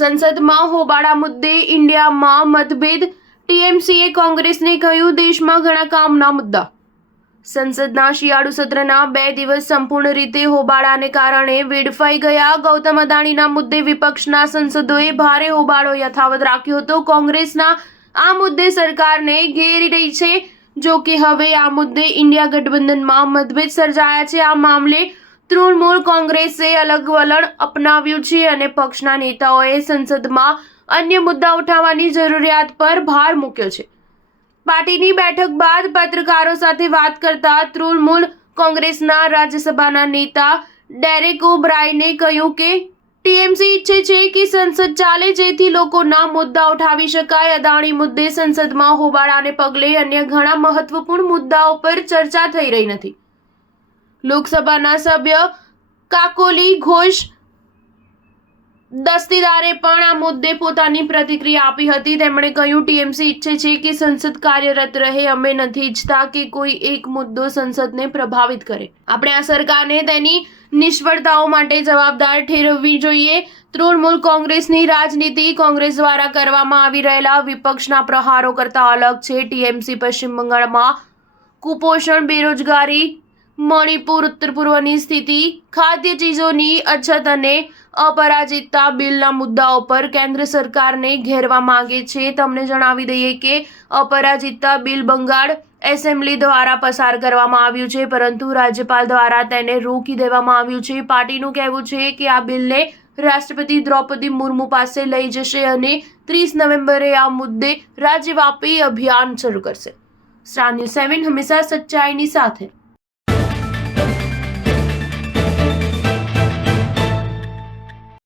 સંસદમાં હોબાળા મુદ્દે ઇન્ડિયામાં મતભેદ, ટીએમસીએ કોંગ્રેસને કહ્યું દેશમાં ઘણા કામના મુદ્દા। સંસદના શિયાળુ સત્રના 2 દિવસ સંપૂર્ણ રીતે હોબાળાને કારણે વેડફાઈ ગયા। ગૌતમ અદાણીના મુદ્દે વિપક્ષના સંસદોએ ભારે હોબાળો યથાવત રાખ્યો હતો। કોંગ્રેસના આ મુદ્દે સરકારને ઘેરી રહી છે। જો કે હવે આ મુદ્દે ઇન્ડિયા ગઠબંધનમાં મતભેદ સર્જાયા છે। આ મામલે તૃણમૂલ કોંગ્રેસે અલગ વલણ અપનાવ્યું છે અને પક્ષના નેતાઓએ સંસદમાં અન્ય મુદ્દા ઉઠાવવાની જરૂરિયાત પર ભાર મૂક્યો છે। પાર્ટીની બેઠક બાદ પત્રકારો સાથે વાત કરતા તૃણમૂલ કોંગ્રેસના રાજ્યસભાના નેતા ડેરેક ઓબ્રાયને કહ્યું કે ટીએમસી ઈચ્છે છે કે સંસદ ચાલે જેથી લોકોના મુદ્દા ઉઠાવી શકાય। અદાણી મુદ્દે સંસદમાં હોબાળાને પગલે અન્ય ઘણા મહત્વપૂર્ણ મુદ્દાઓ પર ચર્ચા થઈ રહી નથી। લોકસભાના સભ્ય કાકોલી ઘોષ દસ્તીદારે પણ આ મુદ્દે પોતાની પ્રતિક્રિયા આપી હતી। તેમણે કહ્યું ટીએમસી ઈચ્છે છે કે સંસદ કાર્યરત રહે। અમે નથી ઈચ્છતા કે કોઈ એક મુદ્દો સંસદને પ્રભાવિત કરે। આપણે આ સરકારને તેની નિષ્ફળતાઓ માટે જવાબદાર ઠેરવવી જોઈએ। તૃણમૂલ કોંગ્રેસની રાજનીતિ કોંગ્રેસ દ્વારા કરવામાં આવી રહેલા વિપક્ષના પ્રહારો કરતા અલગ છે। ટીએમસી પશ્ચિમ બંગાળમાં કુપોષણ, બેરોજગારી, મણિપુર, ઉત્તર પૂર્વની સ્થિતિ, ખાદ્ય ચીજોની અછત અને અપરાજિતતા બિલના મુદ્દાઓ પર કેન્દ્ર સરકારને ઘેરવા માંગે છે। તમને જણાવી દઈએ કે અપરાજિતતા બિલ બંગાળ એસેમ્બલી દ્વારા પસાર કરવામાં આવ્યું છે, પરંતુ રાજ્યપાલ દ્વારા તેને રોકી દેવામાં આવ્યું છે। પાર્ટીનું કહેવું છે કે આ બિલને રાષ્ટ્રપતિ દ્રૌપદી મુર્મુ પાસે લઈ જશે અને 30 નવેમ્બરે આ મુદ્દે રાજ્યવ્યાપી અભિયાન શરૂ કરશે। સ્ટાર ન્યૂઝ 7 હંમેશા સચ્ચાઈની સાથે।